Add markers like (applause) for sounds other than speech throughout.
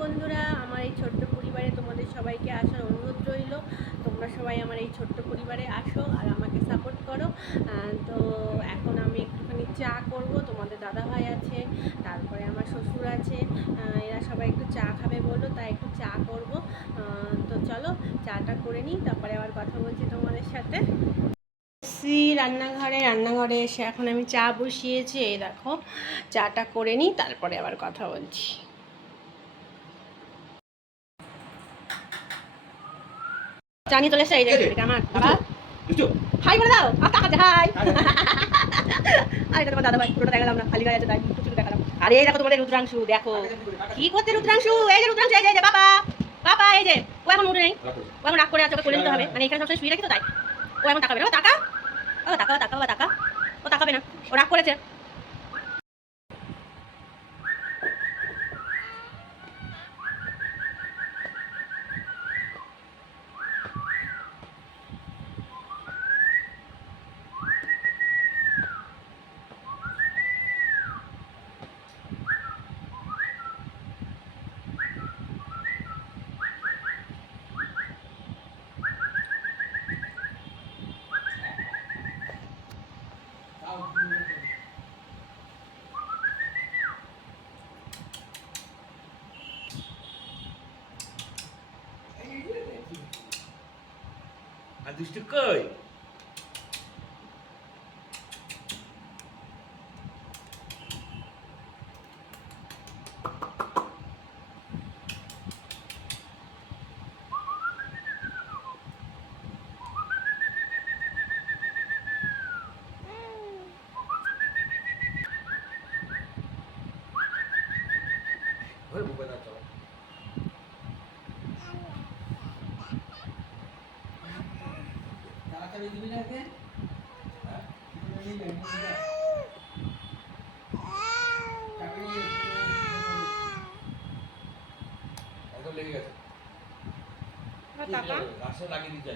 বন্ধুরা, আমার এই ছোট্ট পরিবারে তোমাদের সবাইকে আসার অনুরোধ রইল। তোমরা সবাই আমার এই ছোট্ট পরিবারে আসো আর আমাকে সাপোর্ট করো। তো এখন আমি একটুখানি চা করব। তোমাদের দাদা ভাই আছে, তারপরে আমার শ্বশুর আছে। এরা সবাই একটু চা খাবে বলল, তাই একটু চা করব। তো চলো, চাটা করে নিই, তারপরে আবার কথা বলছি তোমাদের সাথে। রান্নাঘরে রান্নাঘরে এসে এখন আমি চা বসিয়েছি, এই দেখো, চাটা করে নিই, তারপরে আবার কথা বলছি। নিয়ে চলে এসছে এই যে আমার বাবা। হাই করে দাও আর টাকা হাই। (laughs) আর এটা তোমার দাদা ভাই পুরোটা দেখালাম না খালি গায়ে আছে তাই শুধু দেখালাম। আরে এই দেখো তোমাদের রুদ্রাংশু দেখো। কি করতে রুদ্রাংশু? এই যে রুদ্রাংশু এই যে বাবা। বাবা এই যে ও এখন উঠে নেই। ও এখন রাগ করে আছে ওকে কোলে নিতে হবে। মানে এখানে সবসময় শুয়ে রাখি তো তাই। ও এখন তাকাবে না তাকা? ও ও তাকা ও ও তাকাবে না ও রাগ করেছে। আর দুষ্টু কই ওই বুকে না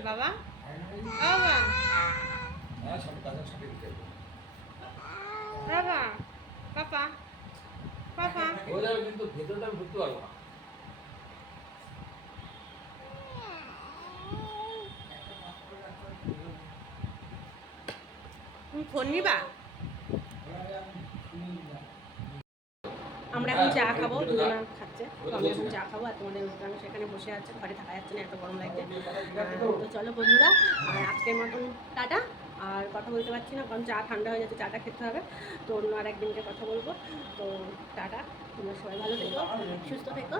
বাবা। বাবা। হ্যাঁ দিতে বাবা। পাপা পাপা হয়ে কিন্তু ভেতরটা ঢুকতে পারব না। ফোন নিবা? আমরা এখন চা খাব, দুজনা খাচ্ছে। আমি এখন চা খাব আর তোমাদের রুদ্রাংশ সেখানে বসে আছে, ঘরে থাকা যাচ্ছে না, এত গরম লাগছে। তো চলো বন্ধুরা, আর আজকের মতন টাটা। আর কথা বলতে পারছি না, কারণ চা ঠান্ডা হয়ে যাচ্ছে, চাটা খেতে হবে। তো অন্য আর একদিনকে কথা বলব। তো টাটা, তোমরা সবাই ভালো থেকো, সুস্থ থেকো.